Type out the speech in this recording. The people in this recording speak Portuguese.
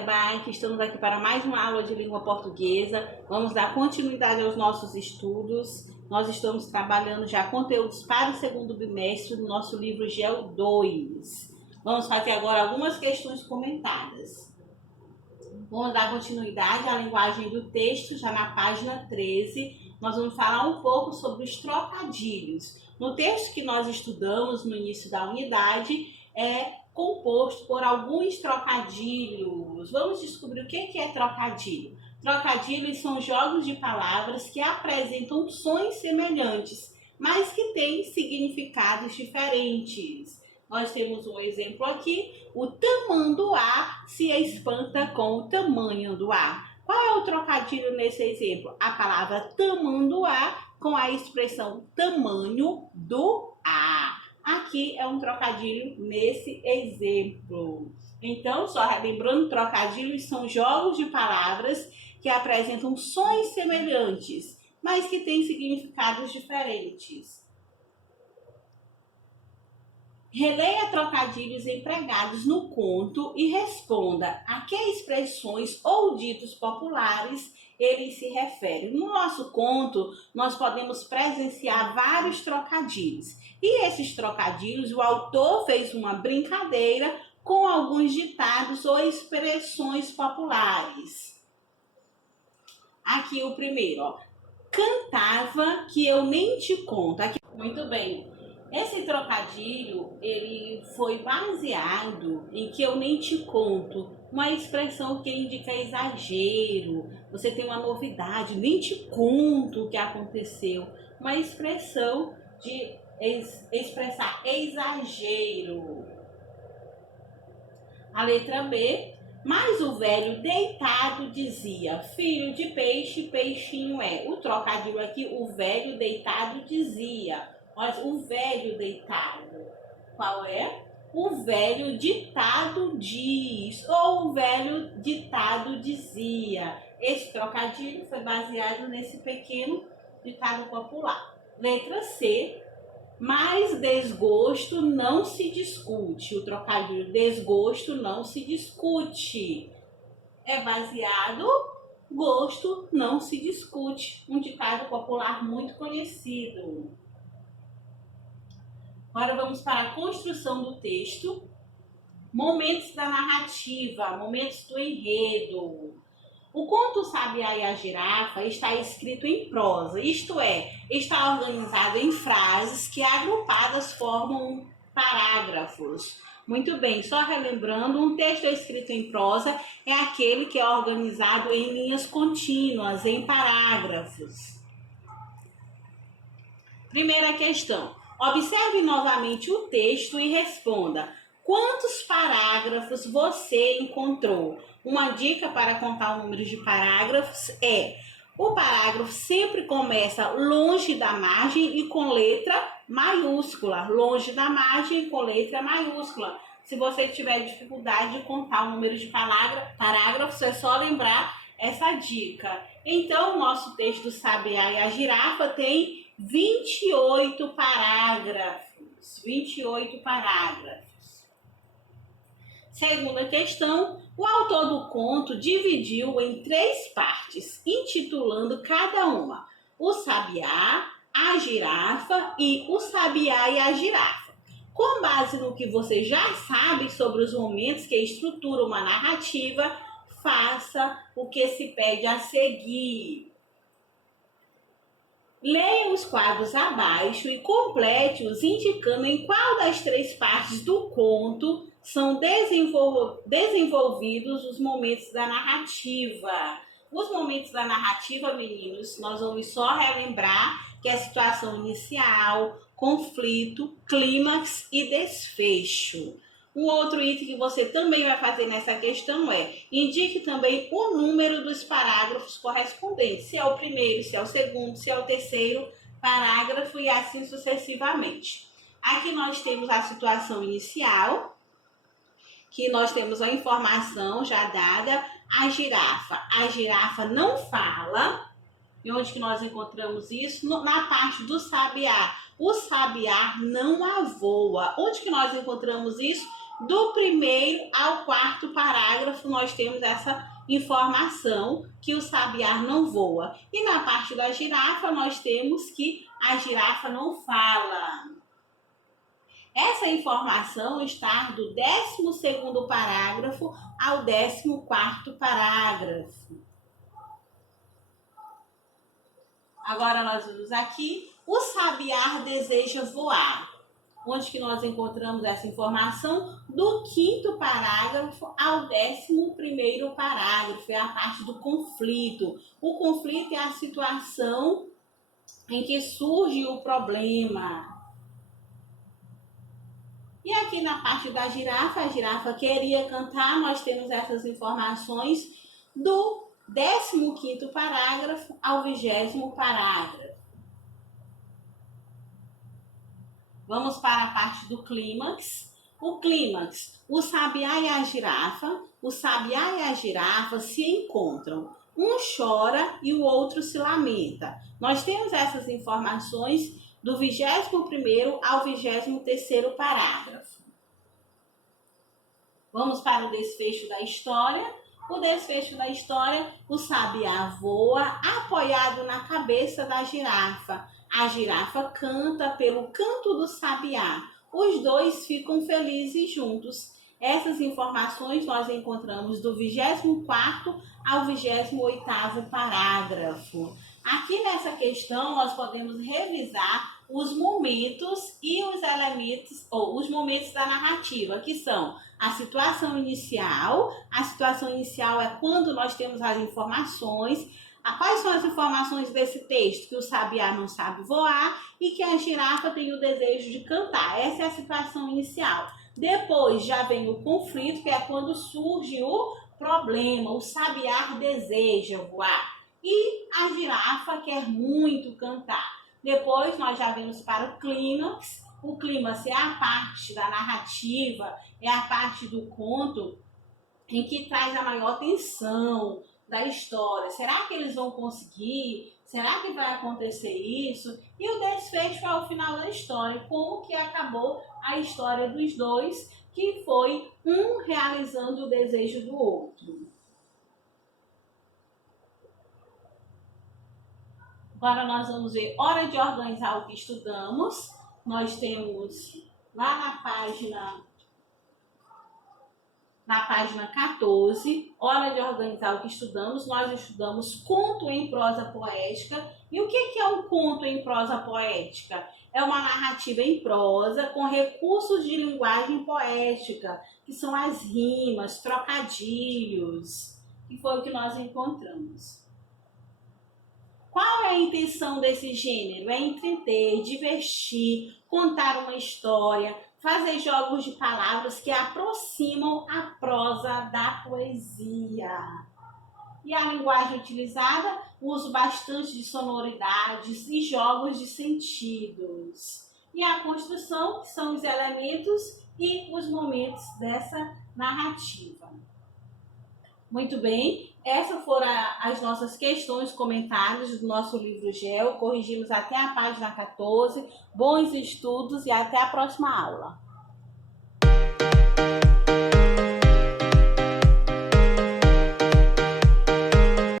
Bach, estamos aqui para mais uma aula de língua portuguesa. Vamos dar continuidade aos nossos estudos. Nós estamos trabalhando já conteúdos para o segundo bimestre do nosso livro GEO 2. Vamos fazer agora algumas questões comentadas. Vamos dar continuidade à linguagem do texto, já na página 13. Nós vamos falar um pouco sobre os trocadilhos. No texto que nós estudamos no início da unidade, é composto por alguns trocadilhos. Vamos descobrir o que é trocadilho. Trocadilhos são jogos de palavras que apresentam sons semelhantes, mas que têm significados diferentes. Nós temos um exemplo aqui: o tamanduá se espanta com o tamanhanduá. Qual é o trocadilho nesse exemplo? A palavra tamanduá com a expressão tamanho do A. Aqui é um trocadilho nesse exemplo. Então, só lembrando, trocadilhos são jogos de palavras que apresentam sons semelhantes, mas que têm significados diferentes. Releia trocadilhos empregados no conto e responda a que expressões ou ditos populares ele se refere. No nosso conto, nós podemos presenciar vários trocadilhos. E esses trocadilhos, o autor fez uma brincadeira com alguns ditados ou expressões populares. Aqui o primeiro, ó. Cantava que eu nem te conto. Aqui, muito bem. Esse trocadilho, ele foi baseado em que eu nem te conto, uma expressão que indica exagero. Você tem uma novidade, nem te conto o que aconteceu. Uma expressão de expressar exagero. A letra B. Mas o velho deitado dizia: filho de peixe, peixinho é. O trocadilho aqui, o velho deitado dizia. Olha, o velho deitado. Qual é? O velho ditado diz, ou o velho ditado dizia. Esse trocadilho foi baseado nesse pequeno ditado popular. Letra C. Mas desgosto não se discute. O trocadilho desgosto não se discute. É baseado, gosto não se discute. Um ditado popular muito conhecido. Agora vamos para a construção do texto. Momentos da narrativa, momentos do enredo. O conto O Sabiá e a Girafa está escrito em prosa, isto é, está organizado em frases que agrupadas formam parágrafos. Muito bem, só relembrando, um texto escrito em prosa é aquele que é organizado em linhas contínuas, em parágrafos. Primeira questão. Observe novamente o texto e responda: quantos parágrafos você encontrou? Uma dica para contar o número de parágrafos é: o parágrafo sempre começa longe da margem e com letra maiúscula. Longe da margem e com letra maiúscula. Se você tiver dificuldade de contar o número de parágrafos, é só lembrar essa dica. Então, o nosso texto do Sabiá e a Girafa tem 28 parágrafos. 28 parágrafos. Segunda questão, o autor do conto dividiu em 3 partes, intitulando cada uma: o Sabiá, a Girafa e o Sabiá e a Girafa. Com base no que você já sabe sobre os momentos que estruturam uma narrativa, faça o que se pede a seguir. Leia os quadros abaixo e complete-os indicando em qual das 3 partes do conto são desenvolvidos os momentos da narrativa. Os momentos da narrativa, meninos, nós vamos só relembrar que é a situação inicial, conflito, clímax e desfecho. Um outro item que você também vai fazer nessa questão é: indique também o número dos parágrafos correspondentes, se é o primeiro, se é o segundo, se é o terceiro parágrafo e assim sucessivamente. Aqui nós temos a situação inicial, que nós temos a informação já dada: a girafa. A girafa não fala. E onde que nós encontramos isso? Na parte do sabiá. O sabiá não avoa. Onde que nós encontramos isso? Do primeiro ao quarto parágrafo, nós temos essa informação que o sabiá não voa. E na parte da girafa, nós temos que a girafa não fala. Essa informação está do 12º parágrafo ao 14º parágrafo. Agora nós vamos aqui, o sabiá deseja voar. Onde que nós encontramos essa informação? Do 5º parágrafo ao 11º parágrafo, é a parte do conflito. O conflito é a situação em que surge o problema. E aqui na parte da girafa, a girafa queria cantar, nós temos essas informações do 15º parágrafo ao 20º parágrafo. Vamos para a parte do clímax. O clímax, o sabiá e a girafa. O sabiá e a girafa se encontram. Um chora e o outro se lamenta. Nós temos essas informações do 21º ao 23º parágrafo. Vamos para o desfecho da história. O desfecho da história, o sabiá voa apoiado na cabeça da girafa. A girafa canta pelo canto do sabiá. Os dois ficam felizes juntos. Essas informações nós encontramos do 24º ao 28º parágrafo. Aqui nessa questão nós podemos revisar os momentos e os elementos, ou os momentos da narrativa, que são a situação inicial. A situação inicial é quando nós temos as informações. Quais são as informações desse texto? Que o sabiá não sabe voar e que a girafa tem o desejo de cantar. Essa é a situação inicial. Depois já vem o conflito, que é quando surge o problema. O sabiá deseja voar e a girafa quer muito cantar. Depois nós já vamos para o clímax. O clímax é a parte da narrativa, é a parte do conto em que traz a maior tensão da história. Será que eles vão conseguir? Será que vai acontecer isso? E o desfecho é o final da história, como que acabou a história dos dois, que foi um realizando o desejo do outro. Agora nós vamos ver hora de organizar o que estudamos. Nós temos lá na página 14, hora de organizar o que estudamos. Nós estudamos conto em prosa poética. E o que é um conto em prosa poética? É uma narrativa em prosa com recursos de linguagem poética, que são as rimas, trocadilhos, que foi o que nós encontramos. Qual é a intenção desse gênero? É entreter, divertir, contar uma história, fazer jogos de palavras que aproximam a prosa da poesia. E a linguagem utilizada, uso bastante de sonoridades e jogos de sentidos. E a construção, que são os elementos e os momentos dessa narrativa. Muito bem, essas foram as nossas questões, comentários do nosso livro GEO. Corrigimos até a página 14. Bons estudos e até a próxima aula.